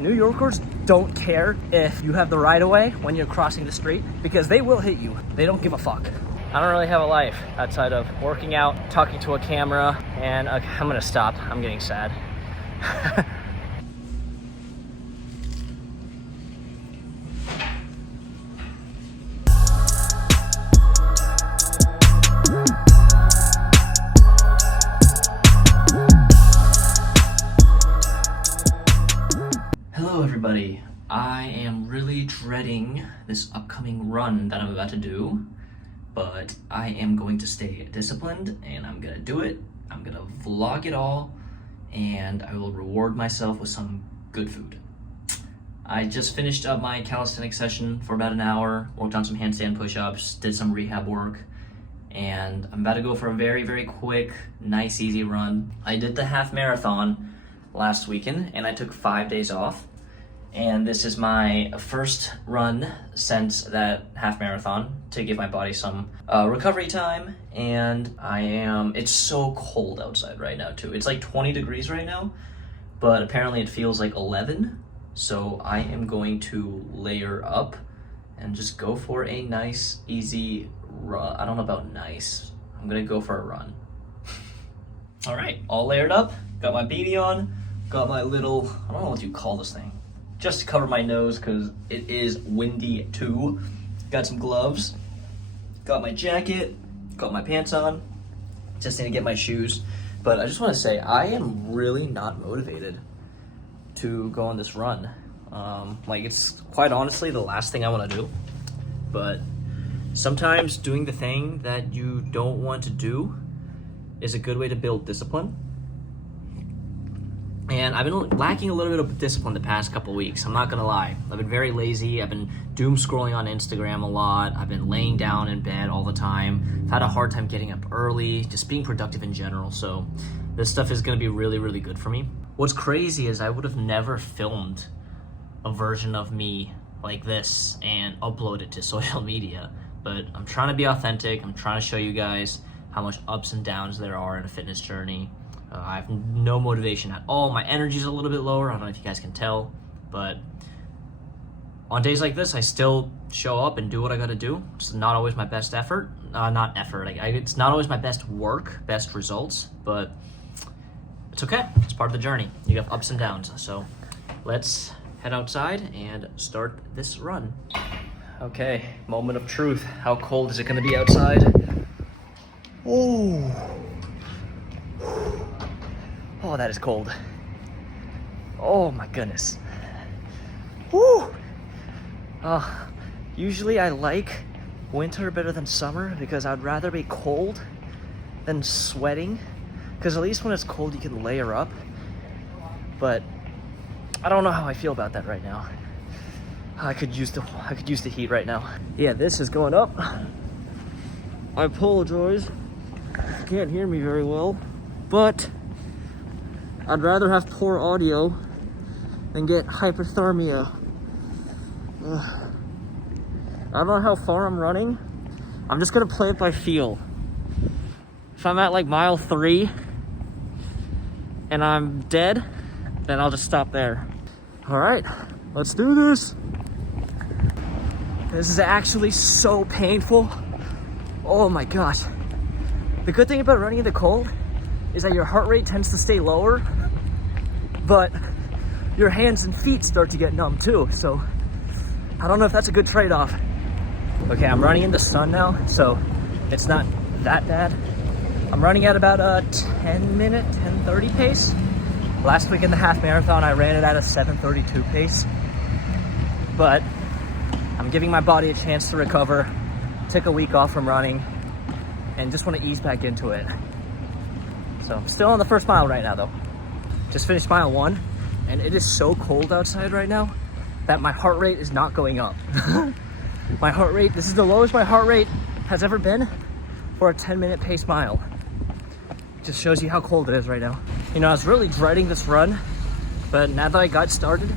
New Yorkers don't care if you have the right of way when you're crossing the street because they will hit you. They don't give a fuck. I don't really have a life outside of working out, talking to a camera, and I'm gonna stop. I'm getting sad. Hello everybody. I am really dreading this upcoming run that I'm about to do, but I am going to stay disciplined and I'm gonna do it. I'm gonna vlog it all and I will reward myself with some good food. I just finished up my calisthenics session for about an hour, worked on some handstand push-ups, did some rehab work, and I'm about to go for a very, very quick, nice, easy run. I did the half marathon last weekend and I took 5 days off. And this is my first run since that half marathon to give my body some recovery time. And it's so cold outside right now too. It's like 20 degrees right now, but apparently it feels like 11. So I am going to layer up and just go for a nice, easy run. I don't know about nice. I'm gonna go for a run. All right, all layered up. Got my beanie on, got my little, I don't know what you call this thing. Just to cover my nose because it is windy too. Got some gloves, got my jacket, got my pants on. Just need to get my shoes. But I just want to say, I am really not motivated to go on this run. Like it's quite honestly the last thing I want to do. But sometimes doing the thing that you don't want to do is a good way to build discipline. And I've been lacking a little bit of discipline the past couple weeks, I'm not gonna lie. I've been very lazy, I've been doom scrolling on Instagram a lot, I've been laying down in bed all the time, I've had a hard time getting up early, just being productive in general, so this stuff is gonna be really, really good for me. What's crazy is I would have never filmed a version of me like this and upload it to social media, but I'm trying to be authentic, I'm trying to show you guys how much ups and downs there are in a fitness journey. I have no motivation at all. My energy's a little bit lower. I don't know if you guys can tell, but on days like this, I still show up and do what I gotta do. It's not always my best effort. It's not always my best work, best results, but it's okay. It's part of the journey. You have ups and downs. So let's head outside and start this run. Okay, moment of truth. How cold is it gonna be outside? Oh, that is cold. Oh my goodness. Woo! Usually I like winter better than summer because I'd rather be cold than sweating. Because at least when it's cold you can layer up. But I don't know how I feel about that right now. I could use the heat right now. Yeah, this is going up. I apologize. You can't hear me very well, but I'd rather have poor audio than get hypothermia. I don't know how far I'm running. I'm just gonna play it by feel. If I'm at like mile 3 and I'm dead, then I'll just stop there. All right, let's do this. This is actually so painful. Oh my gosh. The good thing about running in the cold is that your heart rate tends to stay lower, but your hands and feet start to get numb too. So I don't know if that's a good trade-off. Okay, I'm running in the sun now, so it's not that bad. I'm running at about a 10:30 pace. Last week in the half marathon, I ran it at a 7:32 pace. But I'm giving my body a chance to recover, took a week off from running, and just want to ease back into it. So I'm still on the first mile right now though. Just finished mile 1 and it is so cold outside right now that my heart rate is not going up. My heart rate, this is the lowest my heart rate has ever been for a 10-minute pace mile. Just shows you how cold it is right now. You know, I was really dreading this run, but now that I got started,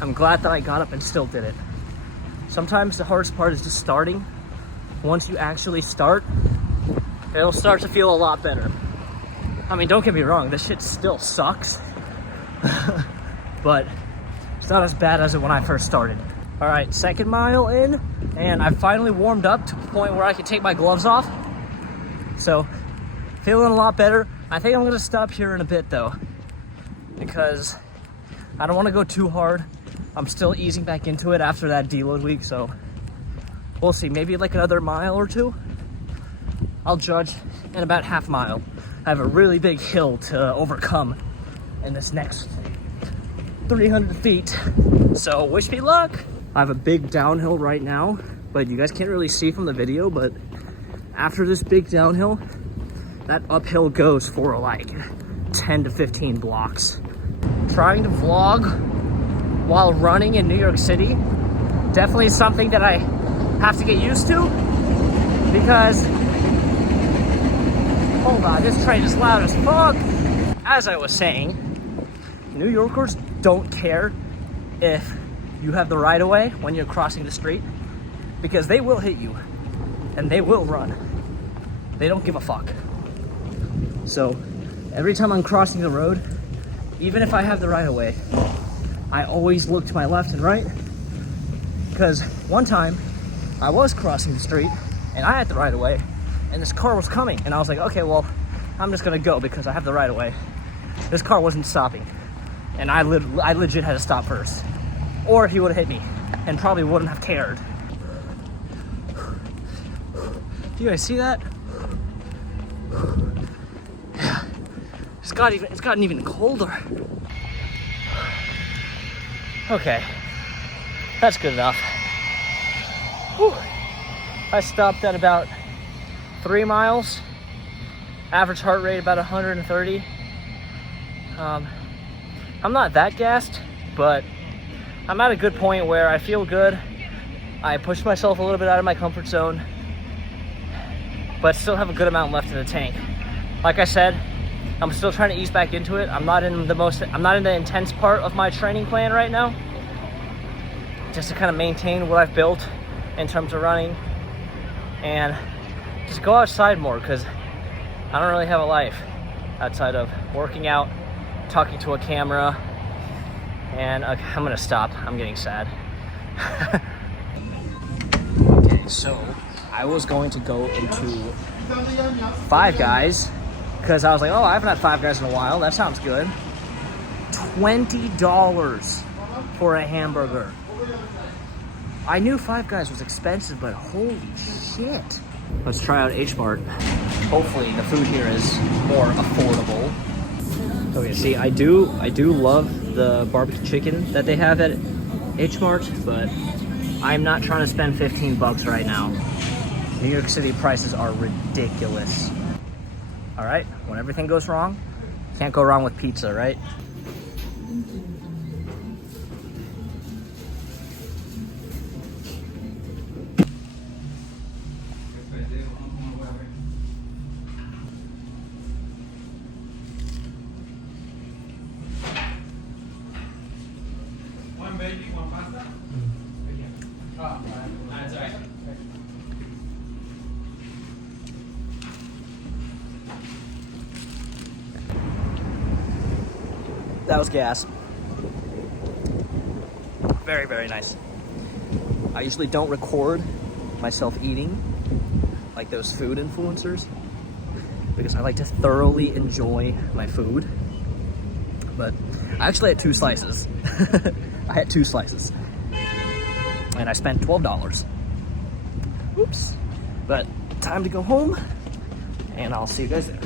I'm glad that I got up and still did it. Sometimes the hardest part is just starting. Once you actually start, it'll start to feel a lot better. I mean, don't get me wrong, this shit still sucks. But It's not as bad as it when I first started. All right, second mile in, and I finally warmed up to the point where I can take my gloves off. So, feeling a lot better. I think I'm gonna stop here in a bit though, because I don't wanna go too hard. I'm still easing back into it after that deload week, so we'll see, maybe like another mile or two. I'll judge in about half mile. I have a really big hill to overcome in this next 300 feet. So wish me luck. I have a big downhill right now, but you guys can't really see from the video, but after this big downhill, that uphill goes for like 10 to 15 blocks. Trying to vlog while running in New York City, definitely something that I have to get used to, because, hold on, this train is loud as fuck. As I was saying, New Yorkers don't care if you have the right of way when you're crossing the street, because they will hit you and they will run. They don't give a fuck. So every time I'm crossing the road, even if I have the right of way, I always look to my left and right, because one time I was crossing the street and I had the right of way and this car was coming, and I was like, okay, well, I'm just gonna go because I have the right of way. This car wasn't stopping, and I legit had to stop first, or he would have hit me and probably wouldn't have cared. Do you guys see that? Yeah. It's gotten even colder. Okay, that's good enough. Whew. I stopped at about 3 miles. Average heart rate about 130. I'm not that gassed, but I'm at a good point where I feel good. I pushed myself a little bit out of my comfort zone, but still have a good amount left in the tank. Like I said, I'm still trying to ease back into it. I'm not in the intense part of my training plan right now. Just to kind of maintain what I've built in terms of running, and just go outside more, because I don't really have a life outside of working out, talking to a camera, and okay, I'm gonna stop. I'm getting sad. Okay, so I was going to go into Five Guys, because I was like, oh, I haven't had Five Guys in a while. That sounds good. $20 for a hamburger. I knew Five Guys was expensive, but holy shit. Let's try out H-Mart. Hopefully the food here is more affordable. Okay, see, I do love the barbecue chicken that they have at H-Mart, but I'm not trying to spend 15 bucks right now. New York City prices are ridiculous. All right, when everything goes wrong, can't go wrong with pizza, right? That was gas. Very, very nice. I usually don't record myself eating like those food influencers, because I like to thoroughly enjoy my food. But I actually had 2 slices. I had 2 slices. And I spent $12. Oops. But time to go home, and I'll see you guys there.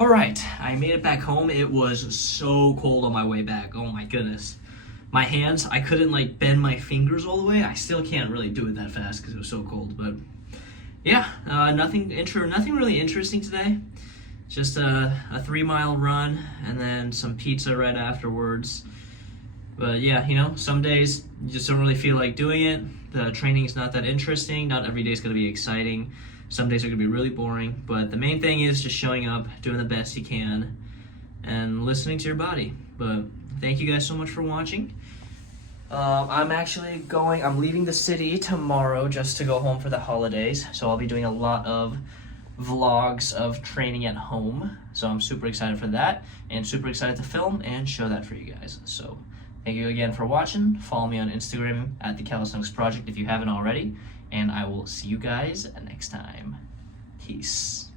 All right, I made it back home. It was so cold on my way back. Oh my goodness. My hands, I couldn't like bend my fingers all the way. I still can't really do it that fast because it was so cold. But yeah, nothing really interesting today. Just a 3-mile run and then some pizza right afterwards. But yeah, you know, some days you just don't really feel like doing it. The training's not that interesting. Not every day's gonna be exciting. Some days are gonna be really boring, but the main thing is just showing up, doing the best you can, and listening to your body. But thank you guys so much for watching. I'm leaving the city tomorrow just to go home for the holidays, so I'll be doing a lot of vlogs of training at home. So I'm super excited for that, and super excited to film and show that for you guys. So Thank you again for watching. Follow me on Instagram at the Calisthenics Project if you haven't already, and I will see you guys next time. Peace.